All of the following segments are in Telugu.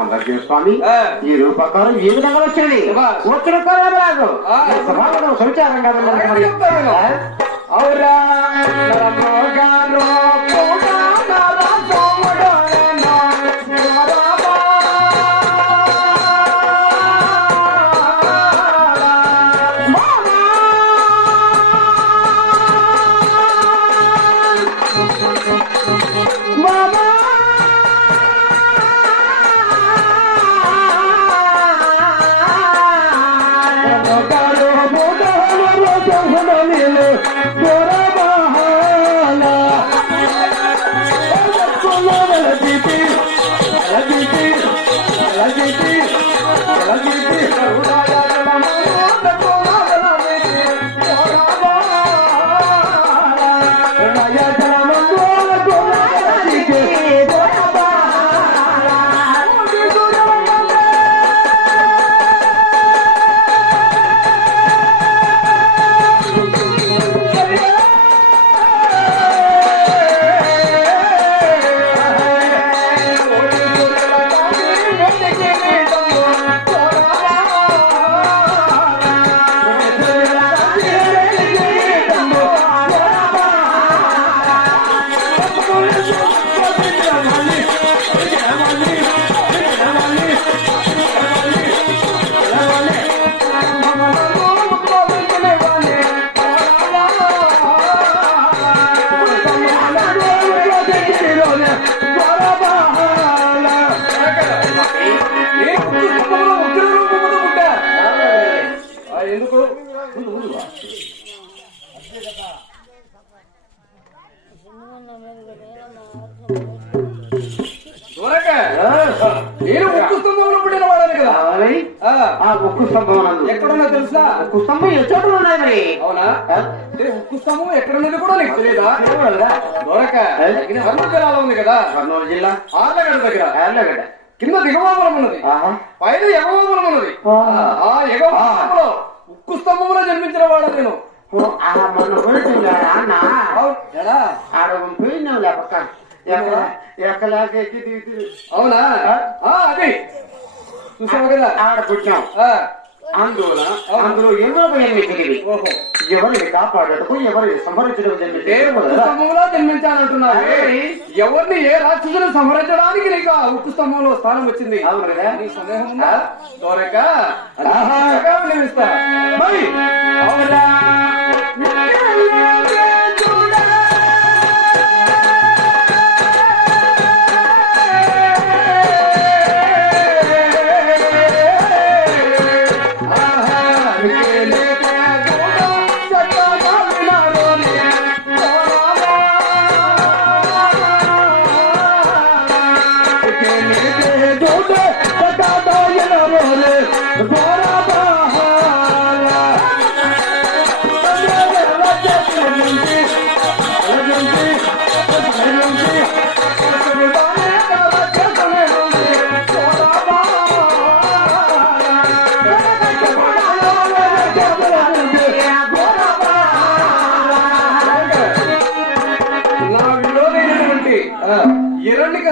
అలాగే స్వామి. ఈ రూపకారం ఏ విధంగా వచ్చేది. వచ్చిన. సభాలో సంచారంగా వెళ్ళాలి మరి. నేను ఉక్కు స్తంభంలో పుట్టిన వాడని కదా. కావాలి. ఆ, ఆ ఉక్కు స్తంభం నందు ఎక్కడున్నా తెలుసా? ఉక్కు స్తంభం ఏ ఉన్నాయి మరి? అవునా? ఉక్కు స్తంభం ఎక్కడున్నది కూడా నీకు తెలియదా? దొరక ఏ? కర్నూలు జిల్లాలో ఉంది కదా. కర్నూలు జిల్లా ఆర్లగడ్డ దగ్గర. యార్లగడ్డ కింద దిగవాపురం ఉన్నది. పైన ఎగవాపురం ఉన్నది. ఆ. ఆ ఎగవాపురంలో ఉక్కు స్తంభంలో జన్మించిన వాడు నేను. అవును. అది. చూసావు కదా? ఆడ పుట్టినాం ఆ, అందువల్ల అందులో జన్మించింది ఓహో. ఎవరిని కాపాడటకు ఎవరిని సంహరించడం జన్మించానంటున్నావు ఎవరిని ఏ రాక్షసుని సంహరించడానికి నీకు ఆ ఉక్కు స్తంభంలో స్థానం వచ్చింది? అవును కదా. నీ సందేహం ఉందా? మరి అవునా?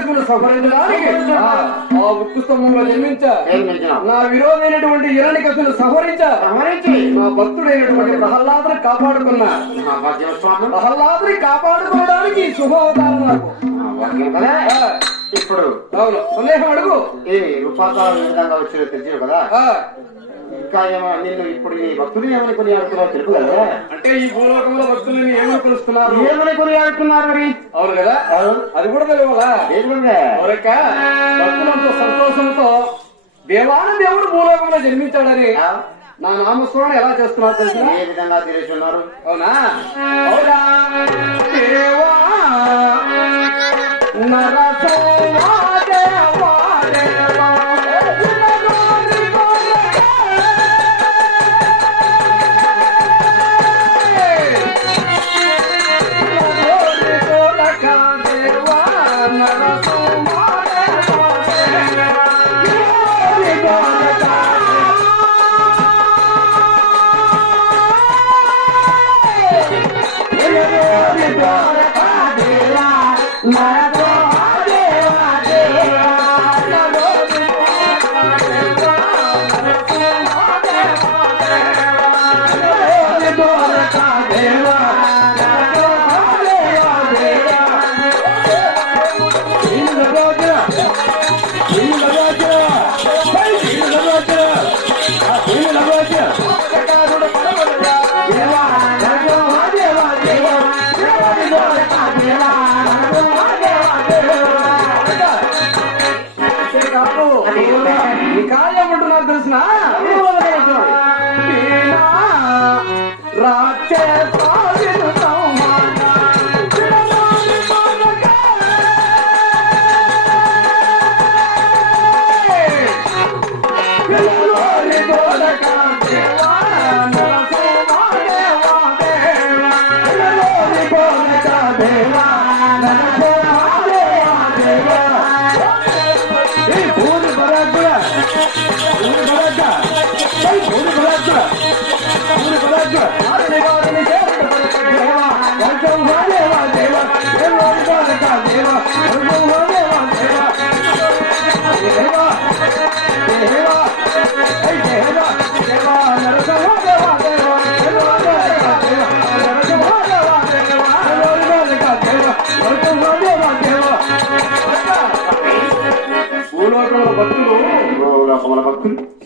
హిరణ్యకశిపుడు సంహరించడానికి ఆ, ఉక్కు స్తంభంలో జన్మించా. నా విరోధైనటువంటి హిరణ్యకశిపుడు సంహరించా సంహరించి నా భక్తుడైనటువంటి ప్రహ్లాదుని కాపాడుకున్నా. ప్రహ్లాదుని కాపాడుకోవడానికి శుభవతారం నాకు. ఇప్పుడు అవును. సందేహం అడుగు. ఏ విధంగా వచ్చిందో కదా? ఇంకా ఏమో నిన్ను ఇప్పుడు నీ భక్తులు ఏమని కొని ఆడుతున్నావు తెలుపు కదా అంటే ఈ భూలోకంలో భక్తులని ఏమని పిలుస్తున్నారు ఏమని కొని ఆడుతున్నారు మరి? అవును కదా? అది కూడా ఎవరక భక్తులంతో సంతోషంతో దేవాన దేవుడు భూలోకంలో జన్మించాడని నా నామస్మరణ ఎలా చేస్తున్నారు ఏ విధంగా తెలియచున్నారు అవునా? అవునా?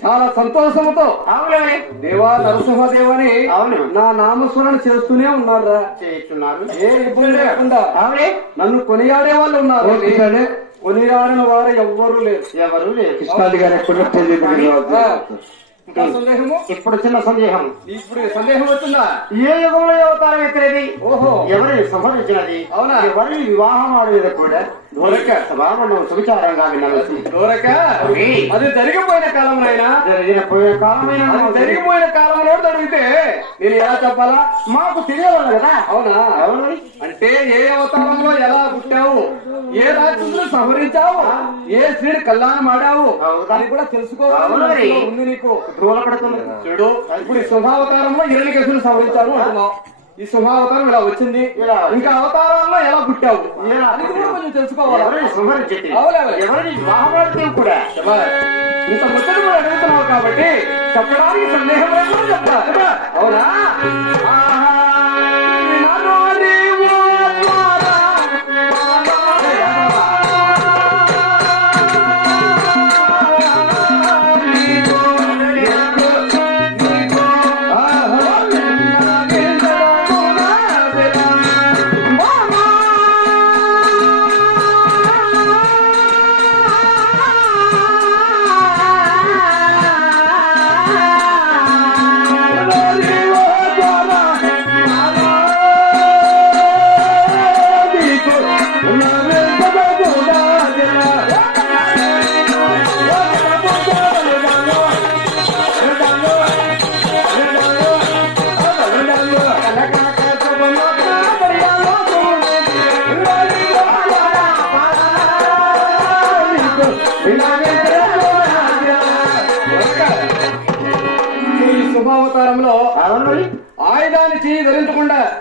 చాలా సంతోషంతో దేవా నరసింహదేవని అవును. నా నామస్మరణ చేస్తూనే ఉన్నారా చేస్తున్నారు ఏ ఇబ్బంది లేకుండా నన్ను కొనియాడే వాళ్ళు ఉన్నారు. కొనియాడిన వారు ఎవ్వరూ లేరు. ఎవరు లేరు. కృష్ణాది గారు ఎప్పుడు సందేహము? ఇప్పుడు చిన్న సందేహం. ఇప్పుడు సందేహం వచ్చిందా? ఏ యుగంలో అవతారం ఎత్తేది ఓహో. ఎవరిని సంహరించినది? అవునా? ఎవరిని వివాహం ఆడేది కూడా? దొరక సువిచారంగా దూరక? అది జరిగిపోయిన కాలం కాలమైన అది జరిగిపోయిన కాలంలో జరిగితే? నేను ఎలా చెప్పాలా? మాకు తెలియవాలి కదా. అవునా? అవును. అంటే ఏ అవతారంలో ఎలా పుట్టావు? ఏ రాక్షసులు సంహరించావు? ఏ స్త్రీని కళ్యాణం ఆడావు? అని కూడా తెలుసుకోవాలి ఉంది నీకు. దూల పడుతుంది. చూడు. ఇప్పుడు ఈ శుభావతారంలో ఇరవై కేసులు సంహరించాను అంటున్నావు. ఈ శుభావతారం ఇలా వచ్చింది. ఇలా. ఇంకా అవతారాల్లో ఎలా పుట్టావు? అది కూడా కొంచెం తెలుసుకోవాలి. ఎవరిని కూడా. ఇంత ముచ్చట కూడా అడుగుతున్నావు కాబట్టి చెప్పడానికి సందేహం లేకుండా చెప్తా. అవునా?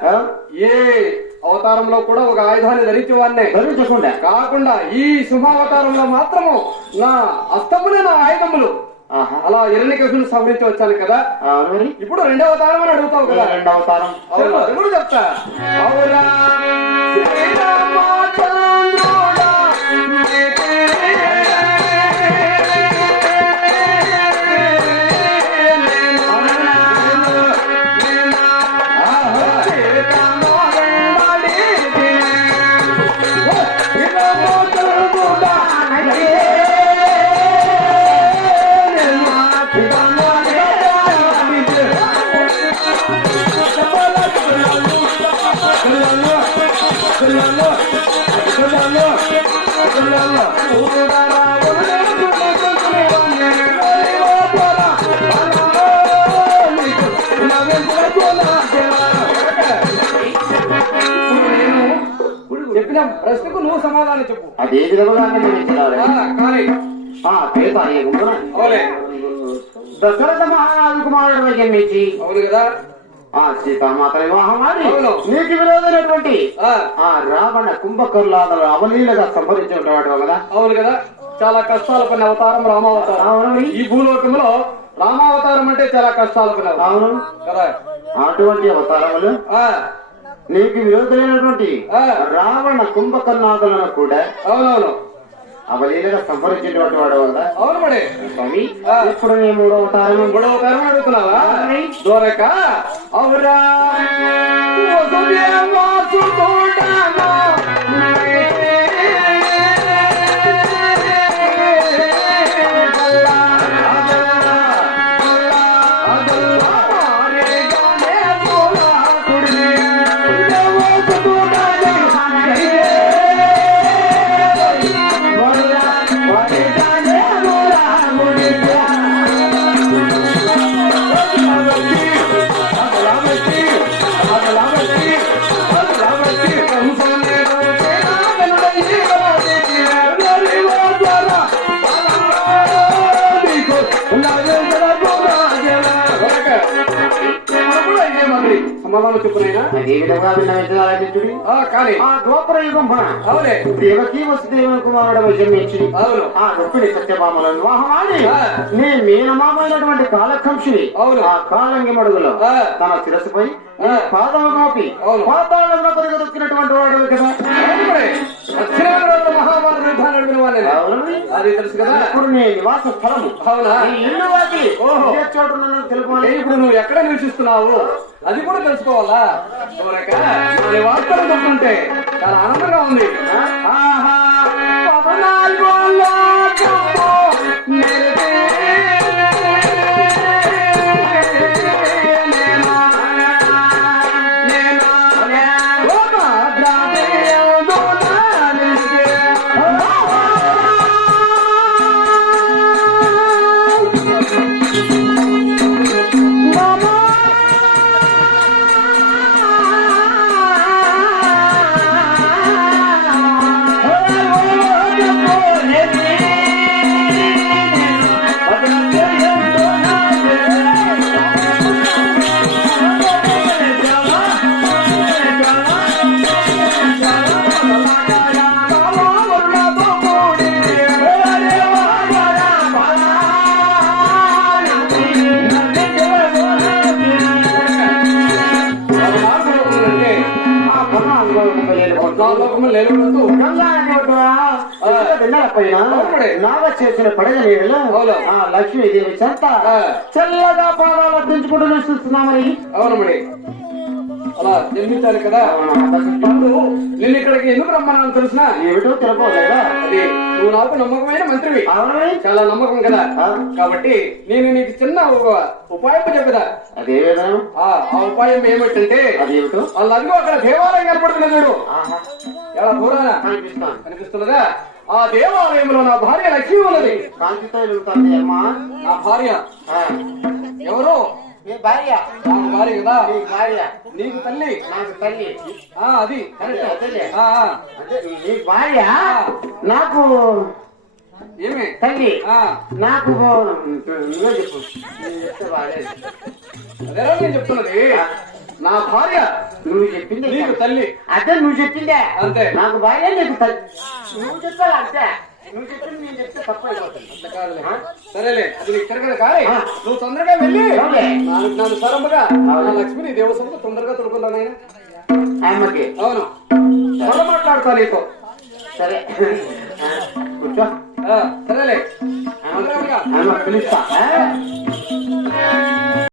ఆ? ఏ అవతారంలో కూడా ఒక ఆయుధాన్ని ధరించేవాడినే. ధరించకుండా కాకుండా ఈ శుభావతారంలో మాత్రము నా అస్తములే నా ఆయుధములు. అలా ఎన్ని కేసులు సవరించి వచ్చాను కదా. ఇప్పుడు రెండో అవతారం అని అడుగుతావు కదా. రెండవ అవతారం. చెప్తా. చెప్పిన ప్రశ్నకు నువ్వు సమాధానం చెప్పు. అదే విధముగా దశరథ మహారాజు కుమారుడు జన్మించి అవును కదా. ఆ సీతామాత వివాహం. నీకు విరోధమైనటువంటి ఆ, రావణ కుంభకర్లాదలు అవలీలగా సంహరించినటువంటి కదా. అవును కదా. చాలా కష్టాలు పడిన అవతారం రామావతారం. ఈ భూలోకంలో రామావతారం అంటే చాలా కష్టాలు పడిన అవతారం. అవును కదా. అటువంటి అవతారములు? ఆ, నీకు విరోధమైనటువంటి. రావణ కుంభకర్ణాదులను కూడా అవునవును అవలీలగా సంహరించినటువంటి వాడు అవును మరి స్వామి. ఇప్పుడు నీ మూడో అవతారం మూడో అవతారం అడుగుతున్నావా. దొరక అవురా సమాధానం చెప్పునైనా అదే విధంగా విన్నవించాలి ఆ, కానీ అవునే దేవకీ వసుదేవ కుమారుడు జన్మించి అవును. ఆ సత్యభామల. నీ మీనమామైనటువంటి అవును. ఆ కాలంగి మడుగులో. తన శిరస్సుపై. పాదము అవును. పాతాళంలో వాడు కదా? మహాభారత యుద్ధాన్ని నడిపిన వాళ్ళని. అవును. అది తెలుసు కదా? ఇప్పుడు నీ నివాస స్థలము. అవునా? ఇల్లు వాకి ఓహో. చోటు తెలుపు ఇప్పుడు నువ్వు ఎక్కడ నివసిస్తున్నావు? అది కూడా తెలుసుకోవాలా? ఎవరక నీ వార్తలు చెప్తుంటే చాలా ఆనందంగా ఉంది. ఆహా. నాగ చేసిన పడగ నీడలో అవును. ఆ లక్ష్మీదేవి చెంత. చల్లగా పాదాలు నివసిస్తున్నామని అవునమ్మడి అలా జన్మించాలి కదా. నేను ఇక్కడికి ఎందుకు రమ్మన్నాను తెలిసిన? ఏమిటో తెలుపలేదా అది నువ్వు నాకు నమ్మకమైన మంత్రివి. చాలా నమ్మకం కదా. కాబట్టి నేను నీకు చిన్న ఒక ఉపాయం చెప్పదా? అదే ఆ ఉపాయం ఏమిటంటే వాళ్ళు అదిగో అక్కడ దేవాలయం కనపడుతున్నది చూడు. ఎలా దూరాన? కనిపిస్తాను కనిపిస్తున్నదా? ఆ దేవాలయంలో నా భార్య లక్ష్మి ఉన్నది. కాంతితో వెళ్తుంది అమ్మా. నా భార్య? ఆ. ఎవరు? నీ భార్య. నా భార్య కదా? నీ భార్య. నీకు తల్లి? నాకు తల్లి. ఆ అది. నీ భార్య నాకు ఏమి? తల్లి. ఆ. నాకు నువ్వే చెప్పు. అదేరా నేను చెప్తున్నది. నా భార్య నువ్వు చెప్పిందే నీకు. తల్లి. అదే నువ్వు చెప్పిందే. అంతే. నాకు భార్య నీకు తల్లి. నువ్వు చెప్పాలి అంతే? నువ్వు చెప్పింది నేను చెప్తే తప్పు అయిపోతుంది. సరేలే అది నీకు తిరగదు కానీ ఆ. నువ్వు తొందరగా వెళ్ళి. నాకు నన్ను. నా లక్ష్మిని దేవసభకు తొందరగా తొడుకున్నాను ఆయన ఆయమ్మకి. అవును. మళ్ళీ మాట్లాడతా నీతో. సరే. కూర్చో. సరేలే. పిలుస్తా?